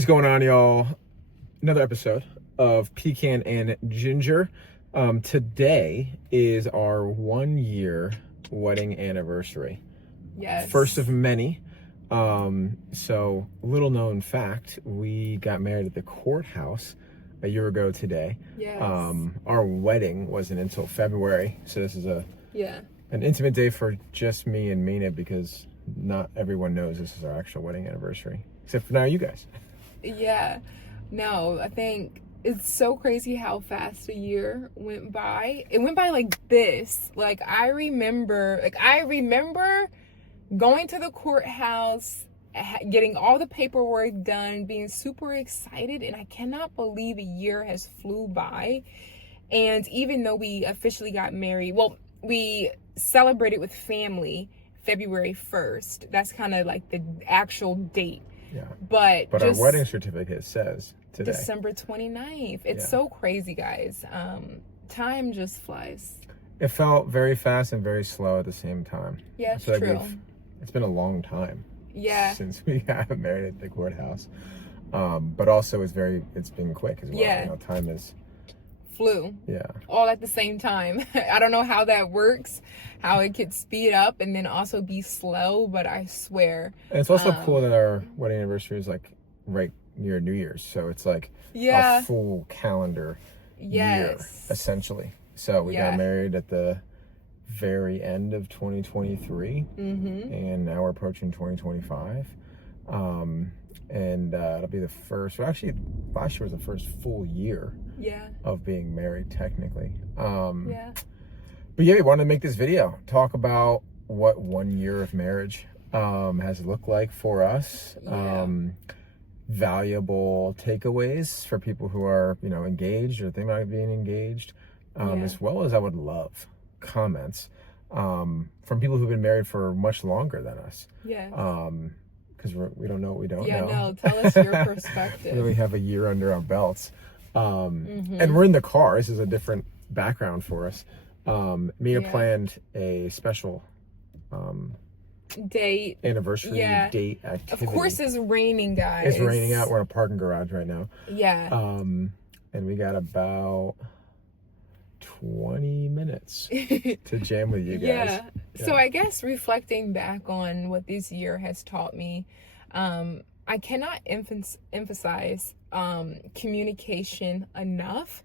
What is going on, y'all? Another episode of Pecan and Ginger. Today is our 1 year wedding anniversary. Yes. First of many. So little known fact, we got married at the courthouse a year ago today. Yes. Our wedding wasn't until February, so this is an intimate day for just me and Mina, because not everyone knows this is our actual wedding anniversary, except for now you guys. Yeah. No, I think it's so crazy how fast a year went by. It went by like this. Like I remember going to the courthouse, getting all the paperwork done, being super excited, and I cannot believe a year has flew by. And even though we officially got married, well, we celebrated with family February 1st. That's kind of like the actual date. Yeah. But our wedding certificate says today, December 29th. It's so crazy, guys. Time just flies. It felt very fast and very slow at the same time. Yeah, it's true. It's been a long time. Yeah. Since we got married at the courthouse. But also it's been quick as well. Yeah. You know, time is flew. Yeah. All at the same time. I don't know how that works, how it could speed up and then also be slow, but I swear. And it's also cool that our wedding anniversary is like right near New Year's. So it's like a full calendar year, essentially. So we got married at the very end of 2023. And now we're approaching 2025. And it'll be the first, well, actually last year was the first full year of being married, technically. But yeah, we wanted to make this video, talk about what 1 year of marriage has looked like for us. Valuable takeaways for people who are, engaged or thinking about being engaged, as well as I would love comments from people who've been married for much longer than us. Because we don't know what we don't know. Yeah, no, tell us your perspective. We only have a year under our belts. And we're in the car. This is a different background for us. Mia planned a special date anniversary date activity. Of course it's raining, guys. It's raining out. We're in a parking garage right now. And we got about 20 minutes to jam with you guys. So I guess reflecting back on what this year has taught me, I cannot emphasize communication enough.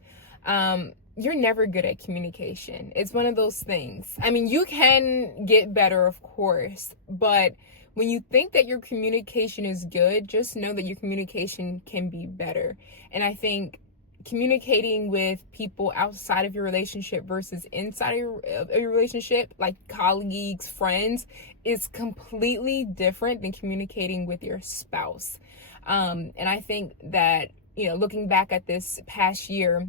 You're never good at communication. It's one of those things. I mean, you can get better, of course, but when you think that your communication is good, just know that your communication can be better. And I think communicating with people outside of your relationship versus inside of your relationship, like colleagues, friends, is completely different than communicating with your spouse. And I think that, looking back at this past year,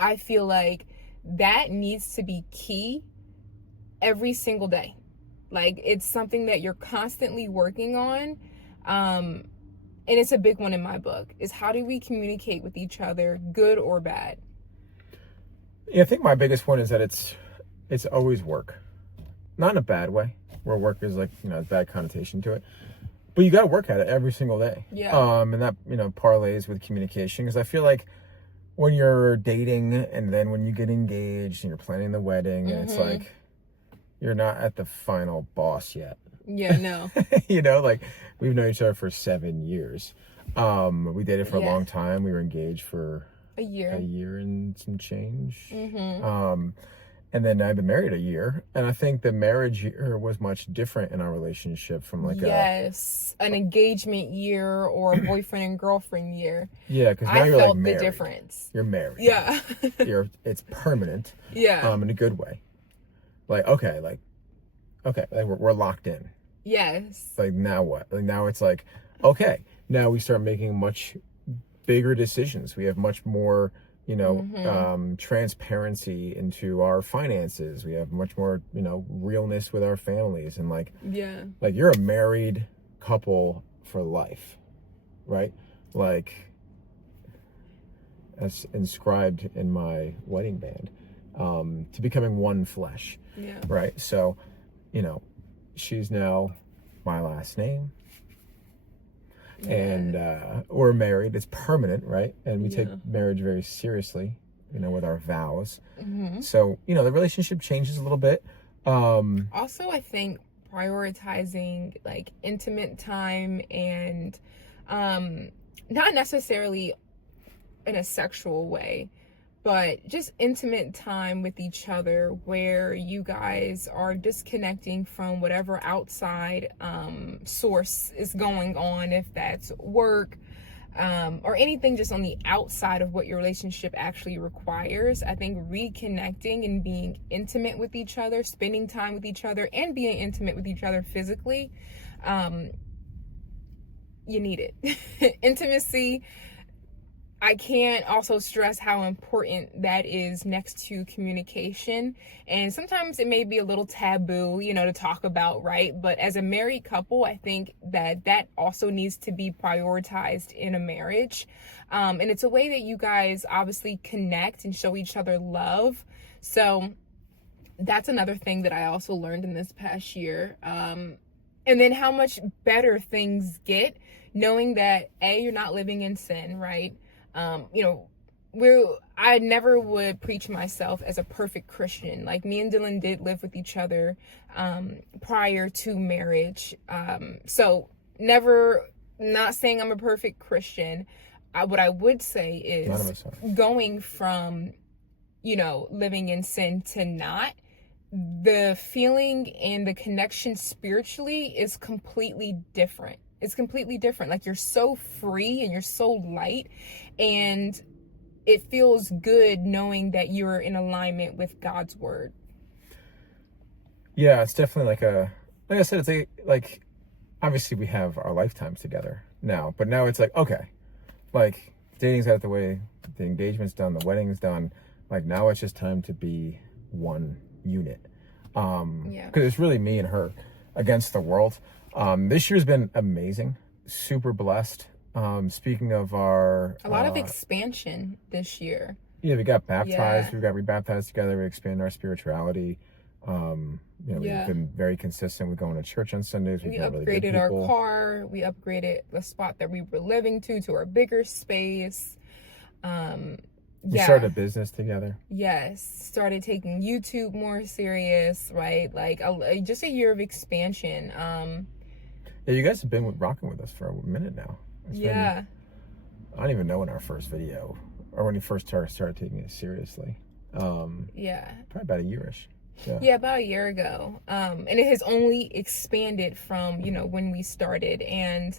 I feel like that needs to be key every single day. Like, it's something that you're constantly working on. And it's a big one in my book, is how do we communicate with each other, good or bad? Yeah, I think my biggest one is that it's always work. Not in a bad way, where work is like, a bad connotation to it. But you got to work at it every single day. And that, parlays with communication. Because I feel like when you're dating and then when you get engaged and you're planning the wedding, and it's like, you're not at the final boss yet. Yeah, no. Like, we've known each other for 7 years. We dated for a long time. We were engaged for a year and some change. And then I've been married a year. And I think the marriage year was much different in our relationship from like an engagement year or a boyfriend and girlfriend year. Yeah, because now you're like married. I felt the difference. You're married. Yeah. It's permanent. Yeah. In a good way. Like, okay, like we're locked in. Yes. Like, now what? Like, now it's like, okay, now we start making much bigger decisions. We have much more, transparency into our finances. We have much more, realness with our families. And like you're a married couple for life, right? Like, as inscribed in my wedding band, to becoming one flesh. Right? So, she's now my last name. and we're married. It's permanent, right? And we take marriage very seriously, with our vows. So, the relationship changes a little bit. Also, I think prioritizing like intimate time and not necessarily in a sexual way, but just intimate time with each other where you guys are disconnecting from whatever outside source is going on, if that's work or anything just on the outside of what your relationship actually requires. I think reconnecting and being intimate with each other, spending time with each other, and being intimate with each other physically, you need it. Intimacy, I can't also stress how important that is next to communication. And sometimes it may be a little taboo, to talk about, right? But as a married couple, I think that also needs to be prioritized in a marriage. And it's a way that you guys obviously connect and show each other love. So that's another thing that I also learned in this past year. And then how much better things get knowing that, A, you're not living in sin, right? I never would preach myself as a perfect Christian. Like, me and Dylan did live with each other prior to marriage. So never, not saying I'm a perfect Christian. What I would say is going from, living in sin to not, the feeling and the connection spiritually is completely different. It's completely different. Like, you're so free and you're so light, and it feels good knowing that you're in alignment with God's word. Yeah, it's definitely like I said, it's like obviously we have our lifetimes together now, but now it's like, okay, like dating's out of the way, the engagement's done, the wedding's done. Like, now it's just time to be one unit. Because it's really me and her against the world. This year's been amazing, super blessed. Speaking of a lot of expansion this year. Yeah, we got baptized. We got rebaptized together. We expanded our spirituality. We've been very consistent with going to church on Sundays. We upgraded our car. We upgraded the spot that we were living to a bigger space. We started a business together. Yes, started taking YouTube more serious, right? Like just a year of expansion. Yeah, you guys have been rocking with us for a minute now. I don't even know when our first video, or when you first started taking it seriously. Probably about a year-ish. Yeah, about a year ago. And it has only expanded from, when we started. And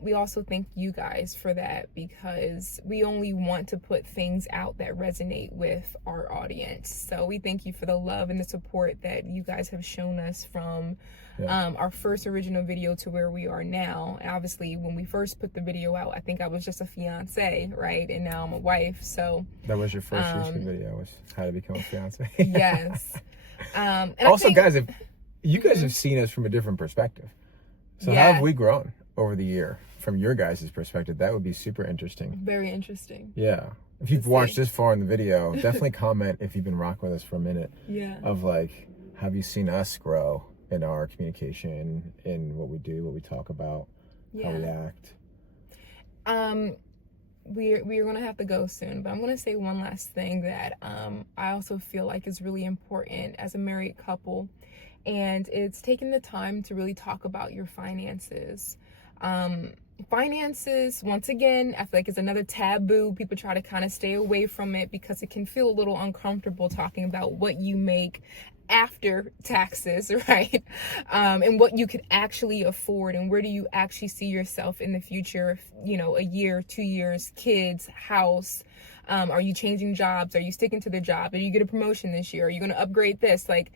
we also thank you guys for that, because we only want to put things out that resonate with our audience. So we thank you for the love and the support that you guys have shown us from our first original video to where we are now. And obviously, when we first put the video out, I think I was just a fiance, right? And now I'm a wife. So that was your first YouTube video, was how to become a fiance. Yes. And also, guys, if you guys have seen us from a different perspective, so how have we grown over the year from your guys' perspective? That would be super interesting. Very interesting. Yeah. If you've watched this far in the video, definitely comment if you've been rocking with us for a minute. Yeah. Of like, have you seen us grow in our communication, in what we do, what we talk about, how we act? We're gonna have to go soon, but I'm gonna say one last thing that I also feel like is really important as a married couple, and it's taking the time to really talk about your finances. Finances, once again, I feel like it's another taboo. People try to kind of stay away from it because it can feel a little uncomfortable talking about what you make after taxes, right? And what you could actually afford, and where do you actually see yourself in the future, a year, 2 years, kids, house. Are you changing jobs? Are you sticking to the job? Are you get a promotion this year? Are you going to upgrade this? Like,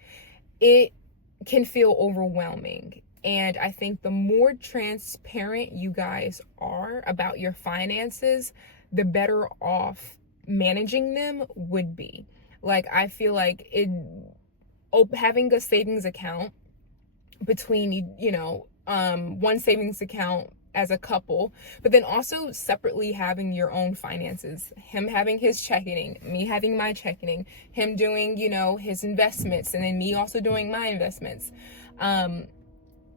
it can feel overwhelming. And I think the more transparent you guys are about your finances, the better off managing them would be. Like, I feel like having a savings account between, one savings account as a couple, but then also separately having your own finances, him having his checking, me having my checking, him doing, his investments, and then me also doing my investments.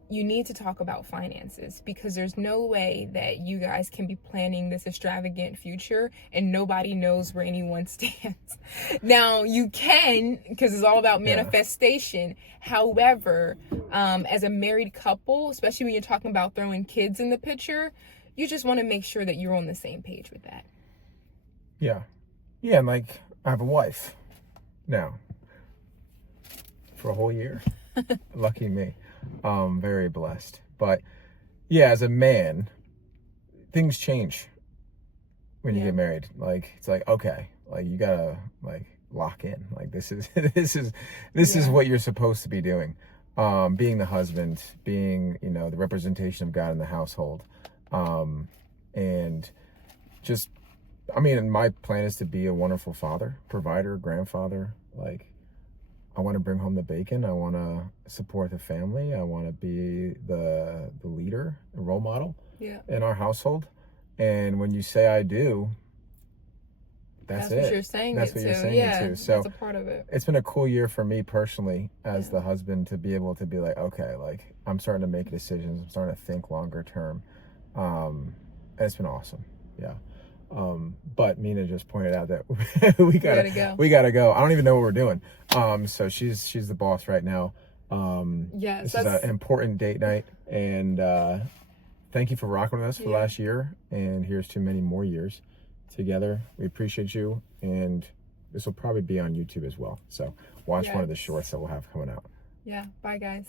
you need to talk about finances, because there's no way that you guys can be planning this extravagant future and nobody knows where anyone stands. Now, you can, because it's all about manifestation. However, as a married couple, especially when you're talking about throwing kids in the picture, you just want to make sure that you're on the same page with that. Yeah. Yeah, and like, I have a wife now for a whole year. Lucky me. Very blessed. But yeah, as a man, things change when you get married. Like, it's like, okay, like, you gotta like lock in. Like, this is this is what you're supposed to be doing. Being the husband, being, you know, the representation of God in the household. And just, I mean, my plan is to be a wonderful father, provider, grandfather. Like, I want to bring home the bacon. I want to support the family. I want to be the leader, the role model in our household. And when you say I do, that's it. What you're saying. That's what you're saying it to. So that's a part of it. It's been a cool year for me personally as the husband to be able to be like, okay, like, I'm starting to make decisions. I'm starting to think longer term. And it's been awesome. Yeah. But Mina just pointed out that we gotta go. I don't even know what we're doing. So she's the boss right now. This is an important date night, and thank you for rocking with us for last year, and here's to many more years together. We appreciate you, and this will probably be on YouTube as well. So watch one of the shorts that we'll have coming out. Yeah. Bye, guys.